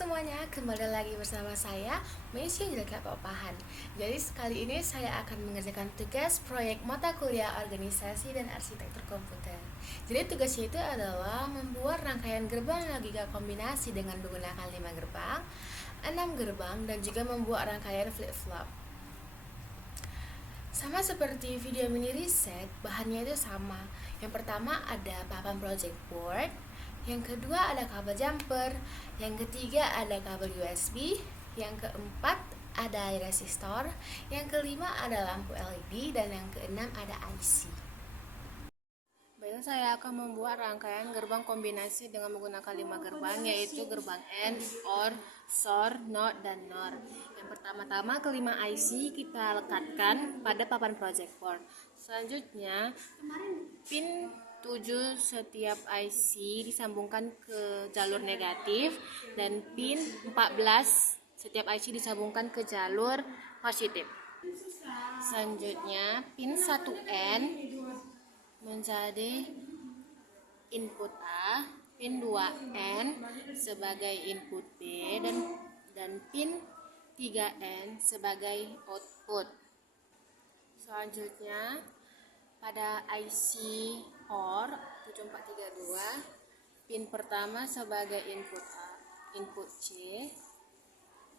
semuanya, kembali lagi bersama saya Meisya Jelka Papahan. Jadi kali ini saya akan mengerjakan tugas proyek mata kuliah organisasi dan arsitektur komputer. Jadi tugasnya itu adalah membuat rangkaian gerbang logika kombinasi dengan menggunakan 5 gerbang, 6 gerbang, dan juga membuat rangkaian flip-flop. Sama seperti video mini riset, bahannya itu sama. Yang pertama ada papan project board, yang kedua ada kabel jumper, yang ketiga ada kabel USB, yang keempat ada resistor, yang kelima ada lampu LED, dan yang keenam ada IC. Baiklah, saya akan membuat rangkaian gerbang kombinasi dengan menggunakan 5 gerbang, yaitu gerbang AND, OR, SOR, NOT, dan NOR. Yang pertama-tama kelima IC kita lekatkan pada papan project board. Selanjutnya, pin 7 setiap IC disambungkan ke jalur negatif, dan pin 14 setiap IC disambungkan ke jalur positif. Selanjutnya, pin 1N menjadi input A, pin 2N sebagai input B, dan pin 3N sebagai output. Selanjutnya, pada IC OR 7432, pin pertama sebagai input A, input C,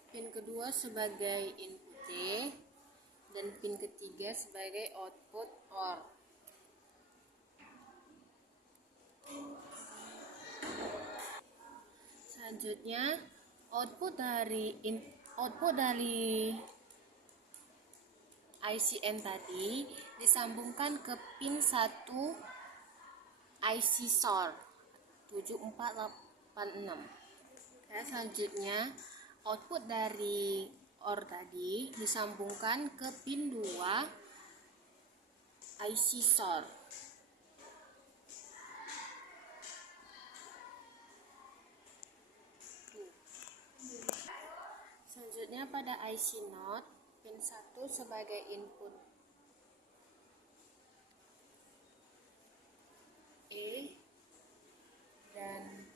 pin kedua sebagai input D, dan pin ketiga sebagai output OR. Selanjutnya, output dari ICN tadi disambungkan ke pin 1 IC SOR 7486. Selanjutnya, output dari OR tadi disambungkan ke pin 2 IC SOR. Selanjutnya, pada IC NOT, pin 1 sebagai input E dan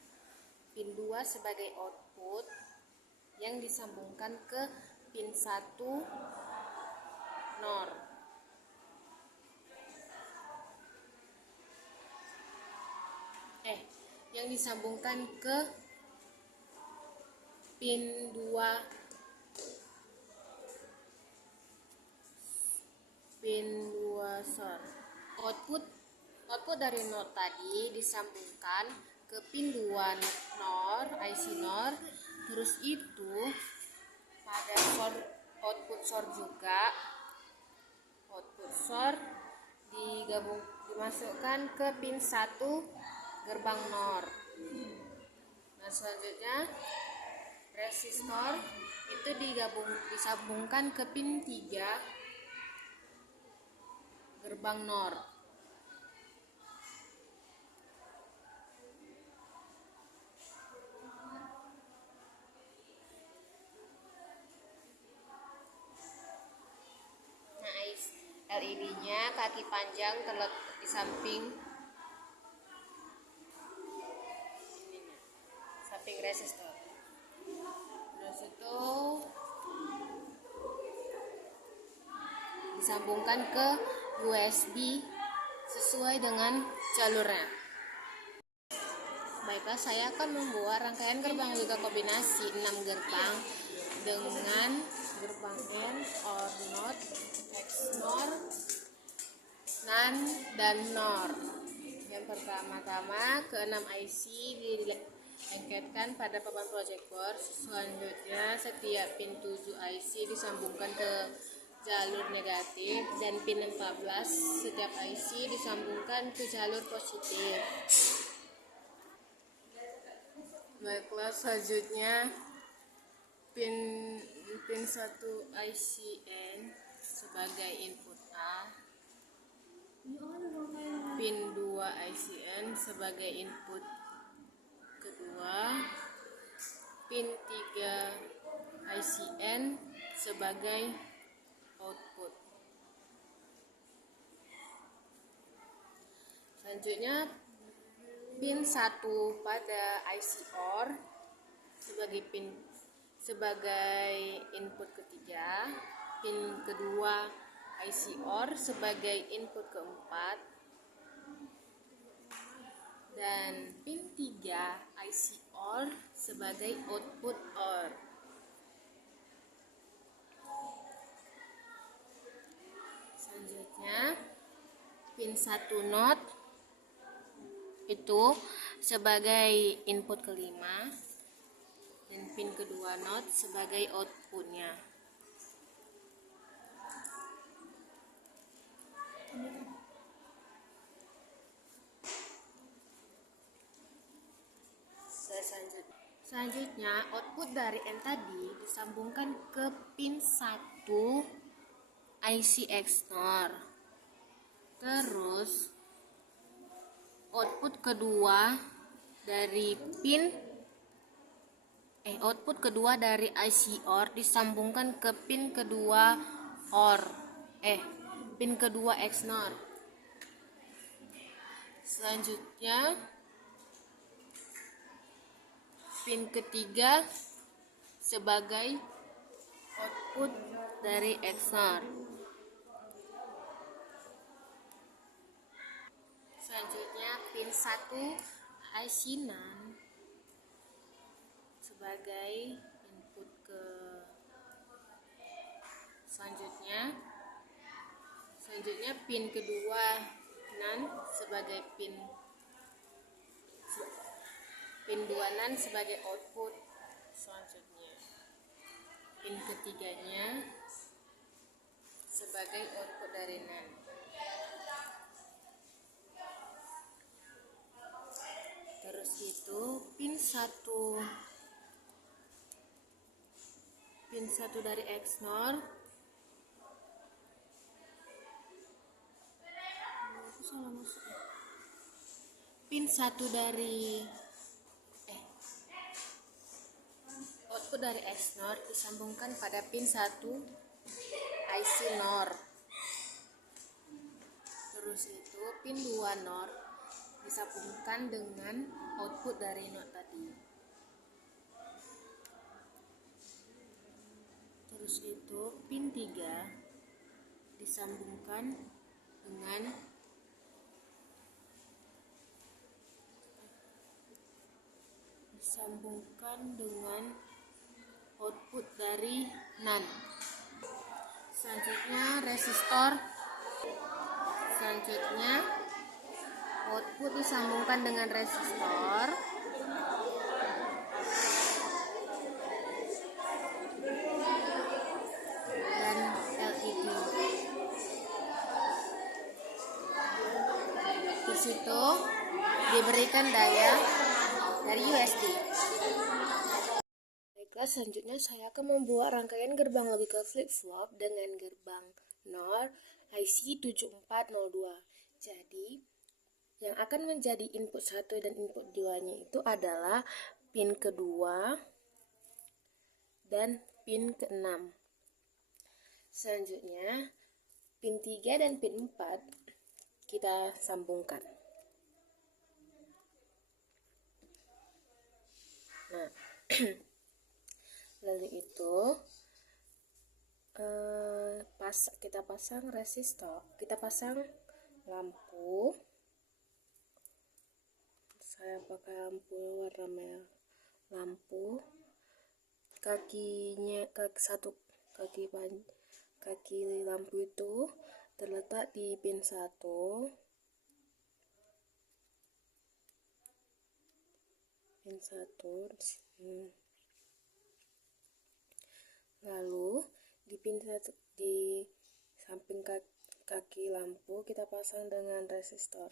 pin 2 sebagai output yang disambungkan ke pin 1 NOR. Yang disambungkan ke pin 2 SOR. Output dari NOR tadi disambungkan ke pin 2 NOR, IC NOR. Terus itu pada output SOR juga, output SOR dimasukkan ke pin 1 gerbang NOR. Nah, selanjutnya resistor itu disambungkan ke pin 3 gerbang NOR. Nah, LED-nya kaki panjang terletak di samping resistor. Terus itu disambungkan ke USB sesuai dengan jalurnya. Baiklah, saya akan membuat rangkaian gerbang logika kombinasi 6 gerbang dengan gerbang AND, OR, NOT, XNOR, NAND, dan NOR. Yang pertama-tama ke 6 IC dilengketkan pada papan project board. Selanjutnya, setiap pin 7 IC disambungkan ke jalur negatif, dan pin 14 setiap IC disambungkan ke jalur positif. Baiklah, selanjutnya pin 1 ICN sebagai input A, pin 2 ICN sebagai input kedua, pin 3 ICN sebagai output. Selanjutnya, pin 1 pada IC OR sebagai input ketiga, pin kedua IC OR sebagai input keempat, dan pin 3 IC OR sebagai output OR. Selanjutnya pin 1 NOT itu sebagai input kelima, dan pin kedua NOT sebagai outputnya. Selanjutnya output dari N tadi disambungkan ke pin 1 IC XNOR. Terus output kedua dari IC OR disambungkan ke pin kedua pin kedua XNOR. Selanjutnya pin ketiga sebagai output dari XNOR. Selanjutnya pin 1 IC NAND sebagai input ke selanjutnya pin kedua NAND sebagai pin 2 NAND sebagai output. Selanjutnya pin ketiganya sebagai output dari NAND. Terus itu pin 1 dari XNOR pin 1 dari output dari XNOR disambungkan pada pin 1 IC NOR. Terus itu pin 2 NOR disambungkan dengan output dari NOR tadi. Terus itu pin 3 disambungkan dengan output dari NAND. Selanjutnya output disambungkan dengan resistor. Dan LED. Di situ diberikan daya dari USB. Baiklah, selanjutnya saya akan membuat rangkaian gerbang logika flip-flop dengan gerbang NOR IC 7402. Jadi, yang akan menjadi input 1 dan input 2-nya itu adalah pin kedua dan pin ke-6. Selanjutnya, pin 3 dan pin 4 kita sambungkan. Nah, lalu itu kita pasang resistor, kita pasang lampu. Saya pakai lampu warna merah. Lampu kaki lampu itu terletak di pin 1. Pin 1 di sini. Lalu di pin 1 di samping kaki lampu kita pasang dengan resistor.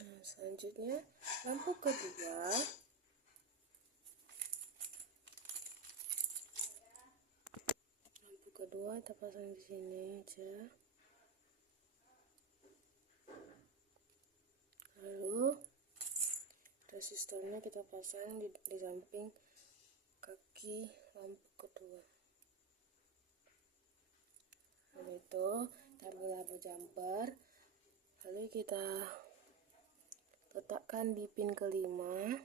Nah, selanjutnya lampu kedua kita pasang di sini aja. Lalu resistornya kita pasang di samping kaki lampu kedua. Lalu itu kita ambil lampu jumper, Lalu kita letakkan di pin kelima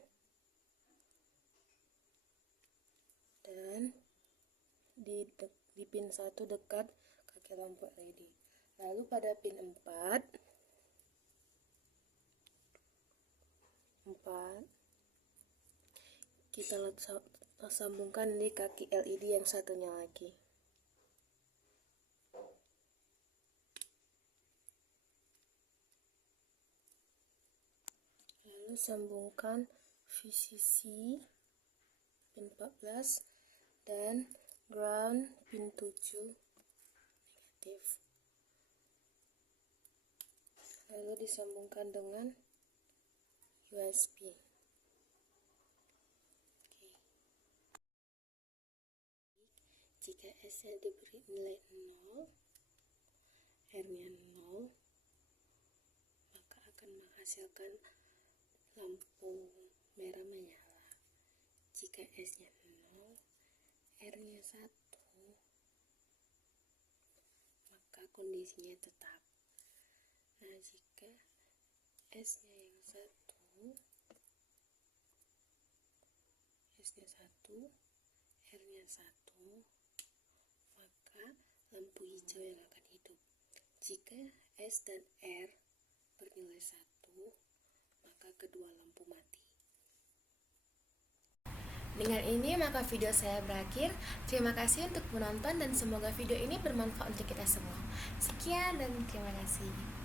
dan di pin 1 dekat kaki lampu LED. Lalu pada pin 4 kita sambungkan di kaki LED yang satunya lagi. Lalu sambungkan VCC pin 14 dan ground pin 7 negatif. Lalu disambungkan dengan USB. Oke. Jika S-nya diberi nilai 0, R-nya 0, maka akan menghasilkan lampu merah menyala. Jika S-nya 0, R-nya 1, maka kondisinya tetap. Nah, jika S-nya yang 1, R-nya 1, maka lampu hijau yang akan hidup. Jika S dan R bernilai 1, maka kedua lampu mati. Dengan ini maka video saya berakhir. Terima kasih untuk menonton dan semoga video ini bermanfaat untuk kita semua. Sekian dan terima kasih.